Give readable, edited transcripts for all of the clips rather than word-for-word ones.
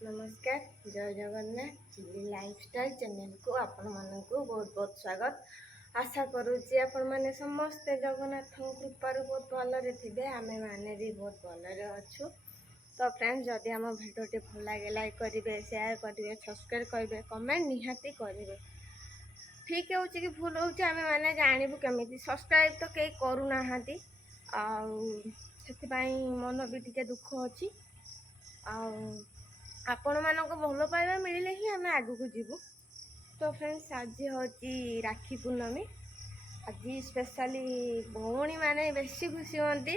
नमस्कार जय Jagannath chilli lifestyle channel को आपण मानक बहुत बहुत स्वागत। आशा करुच्ची आपण मैंने समस्ते जगन्नाथ कृपार बहुत भलरे थे आम मैंने भी बहुत भलरे अच्छु। तो फ्रेंड्स जदि आम भिडियोटी भल लगे लाइक करेंगे शेयर करेंगे सब्सक्राइब करेंगे कमेंट निहाती करेंगे। ठीक हो कि भूल हो मैंने जानवु केमी सब्सक्राइब तो कई करूना मन भी टे दुख अच्छी आपण मानक भल पाइबा मिले ही आम आग को जीवु। तो फ्रेंड्स आज हूँ राखी पूर्णमी आज स्पेशली भौणी मैंने बेसी खुशी होती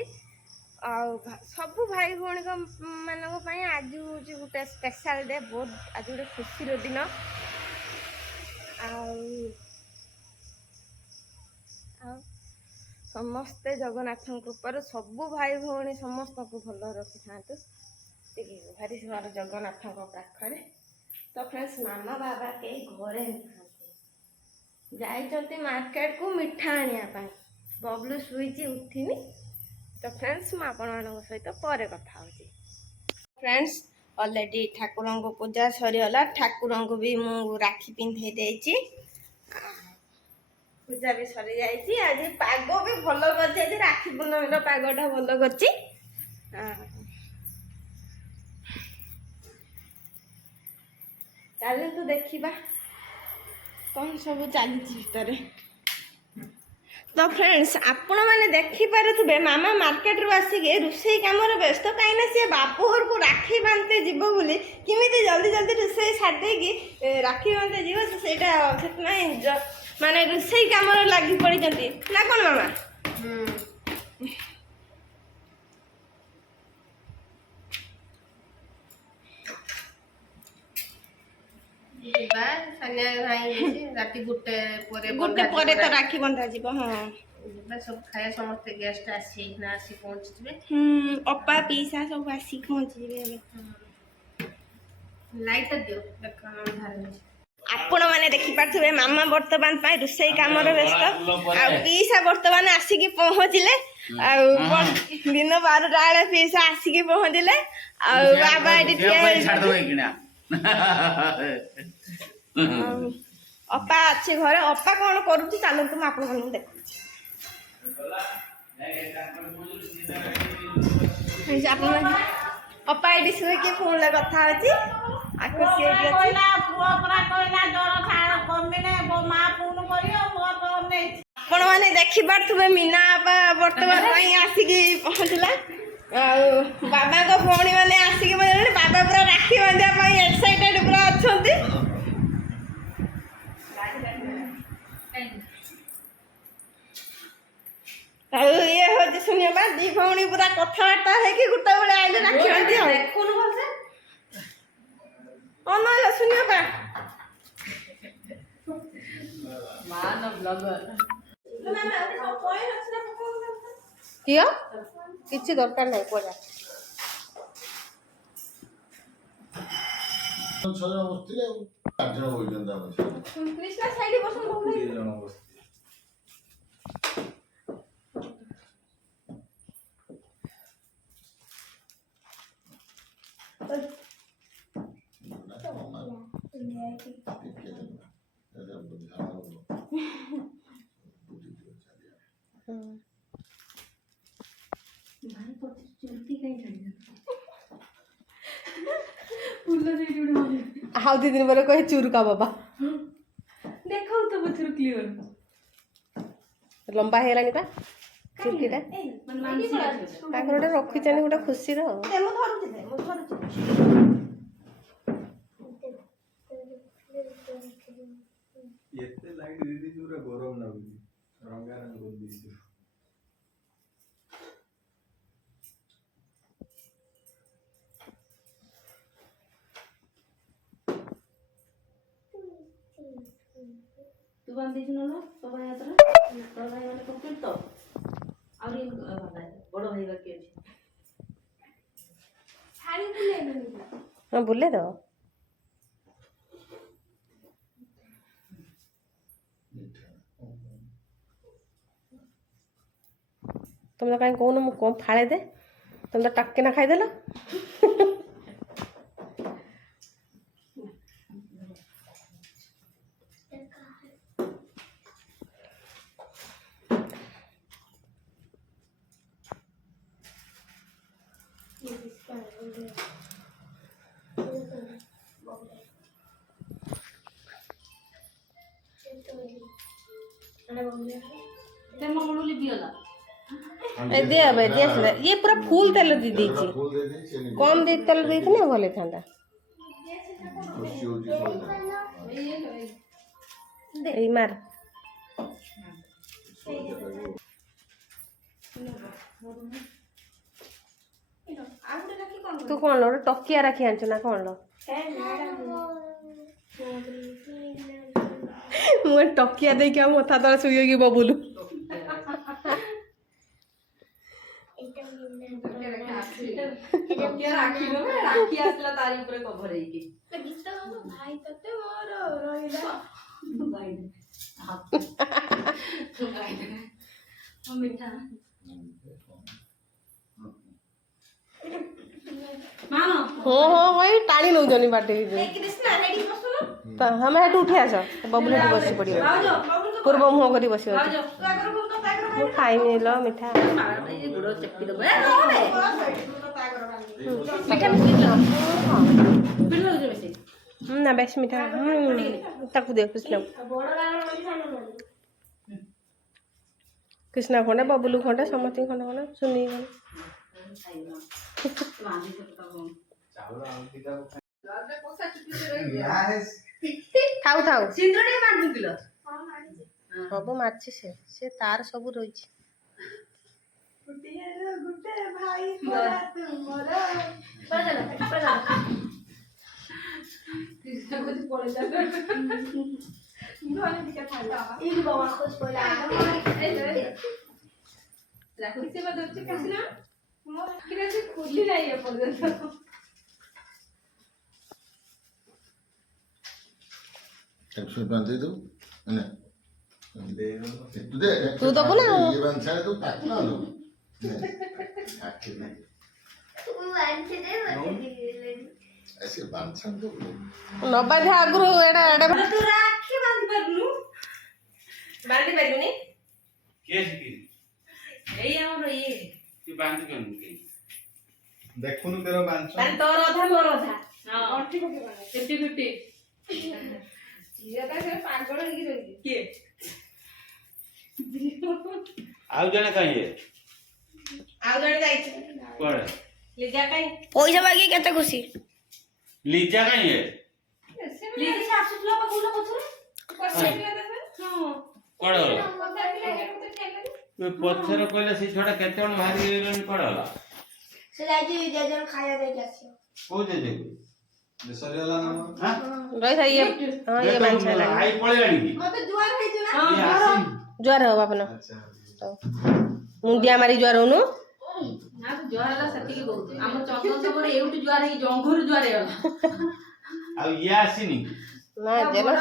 सबू भाई भौणी मानक आज हूँ गोटे स्पेशल डे बहुत आज गोटे खुशी दिन समस्ते जगन्नाथ कृपार सबू भाई भौणी समस्त को भल रखी था भारी सुंदर जगन्नाथ पाखरे। तो फ्रेंड्स मामा बाबा कई घरे जाइए मार्केट को मिठा आने बबलू शुई उठिनी। तो फ्रेंड्स मुझे सहित पर कथा फ्रेंड्स ऑलरेडी ठाकुर को पूजा सरीगला ठाकुर को भी मु राखी पिंधे देची पूजा भी सरी जाइए। आज पाग भी भल कर राखी पूर्णमी पागटा भल कर चलतु देखा कौन सब चली भितर। तो फ्रेंड्स आपण मैंने देखिपे मामा मार्केट रू आसिके रोषे कम व्यस्त कहीं सी बापू घर को राखी बांधते जीव बोली किमी जल्दी जल्दी रोषे छाड़ी राखी बांधते जीव से माने रोषे कम लगी पड़ी ना कौन मामा। राति गुटे तो राखी बंधा जीव। हाँ सब खाए समस्त गेस्ट आसी पहुंचे अपा पीसा सब आसी पहुंचे लाइट दियो देख आपण मैंने देखिपे मामा बर्तमान रोषे कम व्यस्त पीसा बर्तमान आसिक पहुँचले दिन 12टा बेले पीसा आसिक पहुँचले बाबा अपा अच्छे घरे अपा कौन करुच्ची चलते मुझे आपको देखा अपा ये शुए फोन कथा आपण मैंने देखिपे मीना आपा बर्तमान आसिक पहुँचला बाबा को भौणी मैंने आसिक बाबा पूरा राखी बांधा एक्साइटेड पूरा अच्छा ये हूँ शुणा दी भौणी पूरा कथबार्ता है कि गोटे बेले आइले राखी बांधी अनल शुणा किसी दरकार नहीं पड़ा कृष्णा साइड बस हाँ दी दिन पर कहे चुरुका बाबा देखो तो बचर क्लियर लंबा है पा चुरकीटा गोटे रखी गोटे खुशी तू बांधी ना तो भाई तो भाई मैंने कंप्लीट तो और ये बड़ भाई बाकी अछि छाड़ी बुले हाँ बुले दो तुम तो कहीं कौन मु कौन फाड़े दे तुम तो टक्के ना खाईदेल तेल मंगलू लिबियला ए दे अब दे से ये पूरा फुल तेल दे दीजिए कम दे तेल दे ना भले थांदा ए मार तू कौन लो टकिया राखी आंच ना कौन लो मुझे टकिया दे क्या मथा तले शुई बबुलू राखी आसला तारी ऊपर कवर है की भाई तते मोर रहिला मिठा मानो हो वही टाणी नौ जनी बाटे कृष्णा रेडी बसलो तो हमें हेठ उठी आस बबुल हेठ बसी पड़ियो पूर्व मुह करी बसी मु खाइनी लो मिठा गुड़ चप्पी दबे ना बेस मिठा ताकू दे कृष्ण कृष्णा खंडे बबुलू खंडे समस्त खंडे खंडे सुनी थाऊ थाऊ सिंदूरी मार दिलो सब मारछि से तार सब रही तू दबु ना नबाध आगु एडा एडा तू राखी बांध परनु बांधी परबनी के सिकी एई हमर ये तू बांध के देखुनु तेरा बांध तान तोर अधा मोर अधा हां 50-50 ये ता से पागल होई रही के आउ जने कहिए आउ जणे जाई कोड ले जा काई पैसा मागी केते खुशी लीजा कहिए लीजी सासु तुला पकुला पछरे पछरे हां कोड तू पत्थर कहले से छोटा केते जण भारी गेलन कोड से जाई जे जन खाया दे जासी को दे दे सरियाला नाम हां रही था ये हां ये मान छला आई पळे लानी की मते जुआर हे जना ये आसी ज्वार हो बापन अच्छा मुंडिया मारी ज्वार होनु ना तो जुआर ला सती के बहुत हम चंदन सबरे एउट जुआर हे जंघुर जुआर हे आ ये आसी नी ना जेलो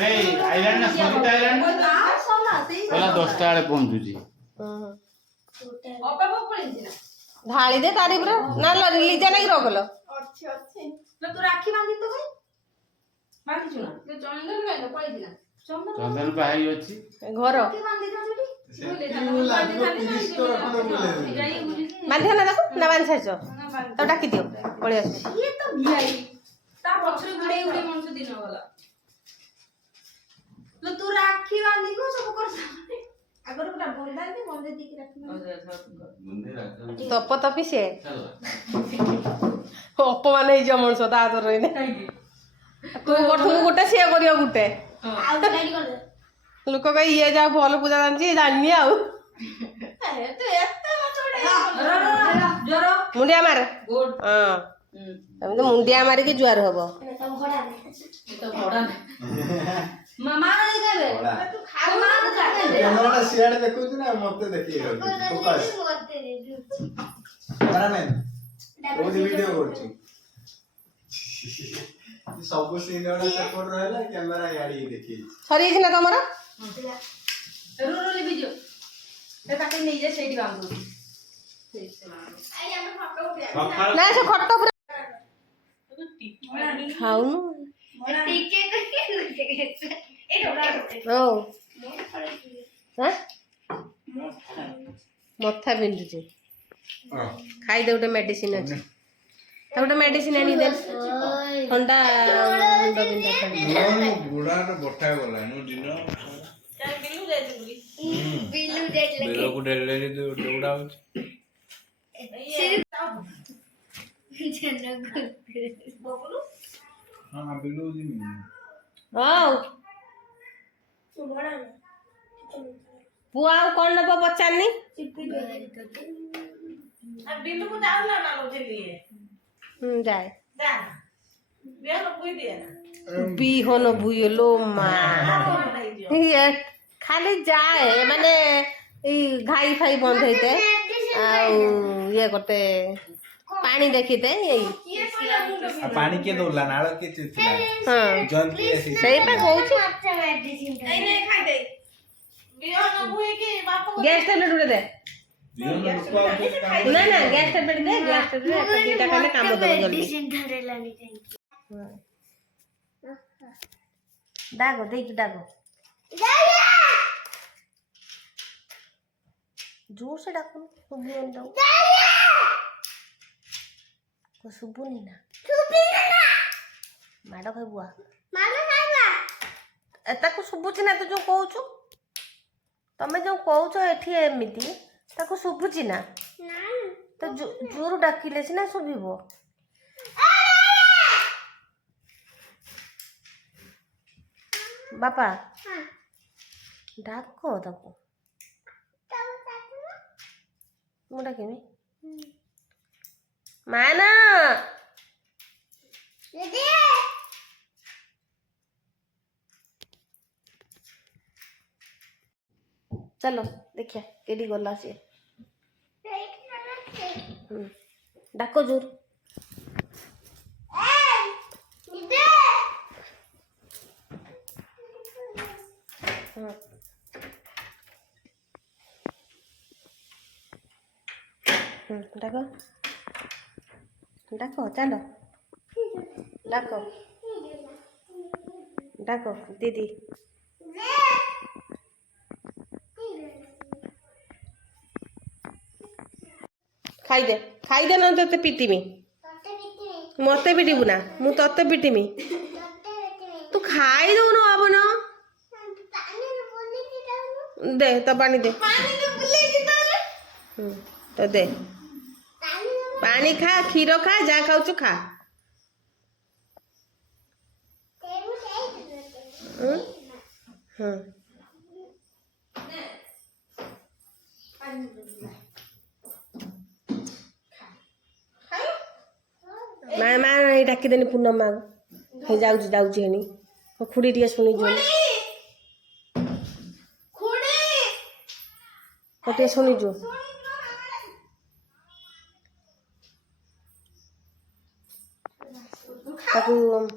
बे आइलैंड ना सरिता आइलैंड ना सोना सेई बोला 10 टा वाले पहुंचुजी अपा पळी जना ढाली दे तारी पूरा ना लीजा नहीं रोकलो तो राखी बांधी तो भाई बांधी चुना तो चंदन में पळी जना चंदन भाई अछि घर राखी बांधी तो जोडी बांधी ना देखो ना बांध छाइछो तो डाकी दियो पळे आसी ये तो भिआई ता पछरे गुडे गुडे मनस दिन वाला तो तू राखी बांधी को सब कर अगर पूरा बंधा दे बंधे दिख राखी मुंदे रख तप तपी से चल अपमान हे जो मनस ता तो रही तू गठु गोटे से करियो गोटे लोक कही ये जा भल पूजा जानछि जानि आउ अरे तो एत्ता मचोड़े जोरो मुंडिया मार गुड हां तमे तो मुंडिया मारी के जुआर हबो तो घोड़ा मामा नहीं करे तू खा मार कर कैमरा सियाड़ देखुछु ना मते देखि फोकस कैमरामैन ओ वीडियो करछि सब सीन वाला सेपट रहला कैमरा याडी देखि सरी छि ना तमरा रोली वीडियो ए ताके नहीं जे सेठी बांधू ना से खट्ट पूरा खाऊ ओ हां मथा बिंदुचे खाई दे गोटे मेडिसिन अछि गोटे मेडिसिन आनी दे ठंडा मुंड बिंदा गुडार बठा गला नु दिन बिलु जाय बिल्लू डेट लगे बिल्लो को डेली दौड़ा होची ବବୁଲୁ हां बिल्लो जी ହଉ ପୁଅ ଆଉ କଣ ନବ ପଚାରନି ବିଲୁକୁ ଯାଉନା ନା ବୁଝିଲି ଯାଏ ବିହନ ଭୁଏ ଲୋ ମା ଖାଲି ଯାଏ ମାନେ ଏଇ ଘାଇ ଫାଇ ବନ୍ଦ ହେଇଥାଏ ଆଉ ଇଏ ଗୋଟେ ପାଣି ଦେଖିତେ ଏଇ पानी के दौला नाଳ के चिचिला ହଁ जन के ऐसी ସେଇ ପା କହୁଛି ଗ୍ୟାସ୍ ଟାବଲେଟ୍ ଗୋଟେ ଦେ जीवन में रुको आओ तो काम ନା ନା ଗ୍ୟାସ୍ ଟାବଲେଟ୍ ଦେ ଗ୍ୟାସ୍ ଟାବଲେଟ୍ ଦିଟା ଖାଇଲେ କାମ ଦବ ଜଲ୍ଦି ଡାକ ଦେଇକି ଡାକ ଜୋର ସେ ଡାକୁନୁ ଶୁଭିବନି ତାକୁ ଶୁଭୁନି ନା ମାଡ଼ ଖାଇବୁ ତାକୁ ଶୁଭୁଛି ନା ତୁ ଯୋଉ କହୁଛୁ ତମେ ଯୋଉ କହୁଛ ଏଠି ଏମିତି ତାକୁ ଶୁଭୁଛି ନା ତ ଜୋର ଡାକିଲେ ସିନା ଶୁଭିବ ବାପା ଡାକ ତାକୁ ମୁଁ ଡାକିବି ମାନା चलो देखिए केडी गला से डाको जोर डाको डाको चलो डाको डाको दीदी खाईदे ना ते पिटीमी मते पिटीबू ना मु तते पिटीमी तू खाई दो ना अब ना दे तो पानी दे तो दे पानी खा क्षीर खा जा खाऊ खा माँ माँ ये डाकिदेनी पूनम माँ को जाऊँ जाऊँ हेनी खुड़ी टे शुणी जो टे शुणी जो ताकू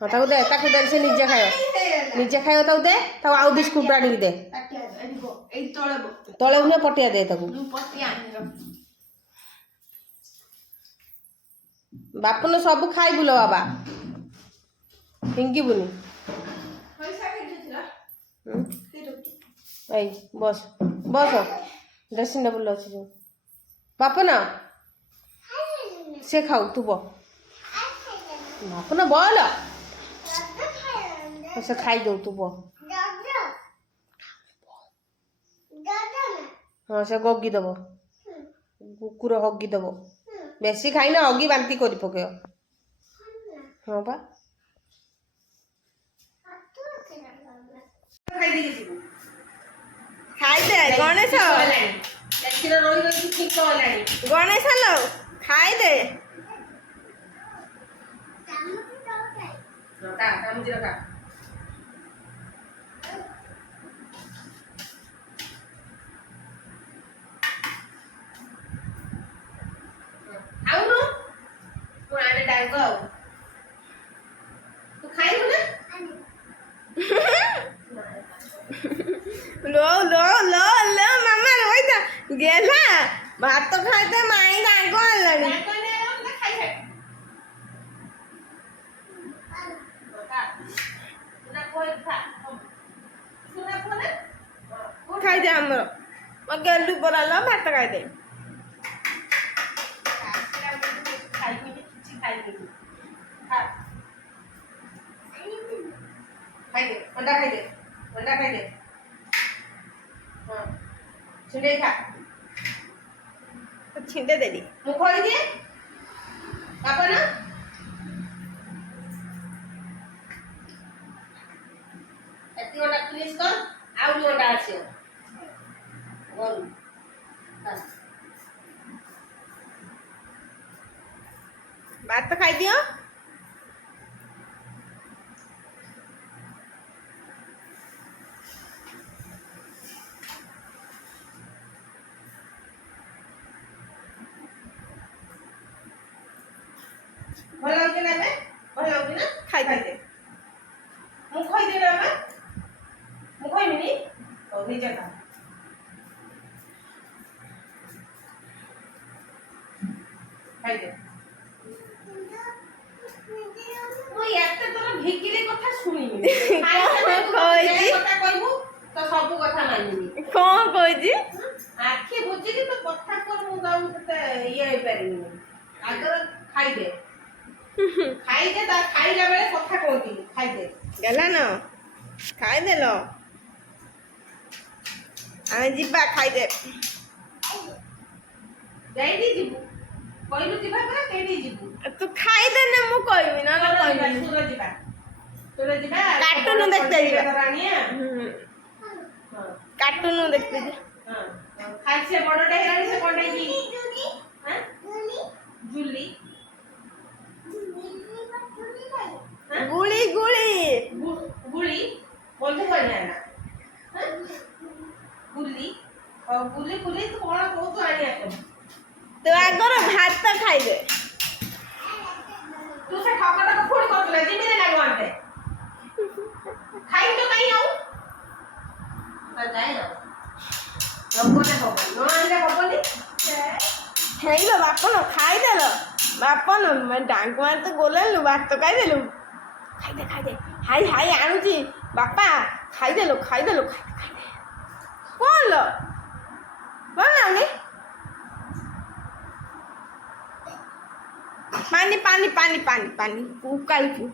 हाँ ताकू दे से निजे खायो ताकू दे ताकू आउ बिस्कुट आनी दे तले उन्हें पटिया दे ताकू बापू ने सब खाई बुलो बाबा हिंगिबुनी आई बस बस ड्रेसिंग टेबल अच्छी जो बापू ना से खाऊ तू बो बापू ना बोल से खाई दो तू बो हाँ से गगी दब कुकुर हगी दब बेसी खाई ना हगी बांती कर पक हाँ बा खाईदे गणेश गणेश लो खाईदे लो लो लो लो मामा रोइता गेला भात खाइते माई गांगो आलणी खाइदे हमरो गेलु बोलालो भात खाइदे ଖାଇଦେ ଅଣ୍ଡା ଖାଇଦେ ହଁ ଛିଣ୍ଡେଇ ଖା ଛିଣ୍ଡେ ଦେଲି ମୁଁ ଖୋଳିଦିଏ ବାପନ ଏତିକି ଅଣ୍ଡା ଫିନିଶ କର ଆଉ ବି ଅଣ୍ଡା ଆସିବ ଘରୁ ଭାତ ଖାଇଦିଅ ଭଲ ଲାଗୁଛି ନା ଏବେ ଭଲ ଲାଗୁଛି ନା ଖାଇଦେ ମୁଁ ଖୋଇଦେବି ବାବା ମୁଁ ଖୋଇବିନି ହଉ ନିଜେ ଖା ଖାଇଦେ ମୁଁ ଏତେ ତୋର ଭିକିଲି କଥା ଶୁଣିବିନି କହିଛି କଥା କହିବୁ ତ ସବୁ କଥା ମାନିବି କଣ କହିଛି ଆଖି ବୁଝିକି ତ କଥା କର ମୁଁ ଆଉ ତତେ ଇଏ ହେଇପାରିବିନି ଆଗର ଖାଇଦେ ତା ଖାଇଲା ବେଳେ କଥା କହୁଥିଲି ଖାଇଦେ ଗଲା ନା ଖାଇଦେଲ ଆମେ ଯିବା ଖାଇଦେ ଯାଇକି ଯିବୁ କହିଲୁ ଯିବା ପରା କେଇଠି ଯିବୁ ତୁ ଖାଇଦେନେ ମୁଁ କହିବି ନା କହିବିନି ସୁର ଯିବା କାର୍ଟୁନ ଦେଖତେ ଯିବା ରାଣିଆ କାର୍ଟୁନ ଦେଖତେ ଯିବା ଖାଇ ସେ ବଡଟେ ହେଲାଣି ସେ କଣ ଜୁଲି ଗୁଳି ଗୁଳି ଗୁଳି বলতে পারি না গুলি গুলি গুলি তো কোন কৌতু আনি আসে তো আগর ভাত খাইদে तू से ठाकटा को फोड़ कर ले जिमी ने लागो आते खाई तो कहीं आऊ ना जाए ना लोगों ने हो आने होबनी ହେଇଲୋ ବାପନ ଖାଇଦେଲ ବାପନ ଡାଙ୍କୁ ମାରି ତ ଗୋଲେଲୁ ଭାତ ଖାଇଦେଲୁ ଖାଇଦେ ଖାଇଦେ ହାଇ ହାଇ ଆଣୁଛି ବାପା ଖାଇଦେଲୁ ଖାଇଦେ କଣ ଲୋ ଭଲ ଲାଗୁନି ପାଣି ପାଣି ପାଣି ପାଣି ପାଣି ଉକାଳୁଛି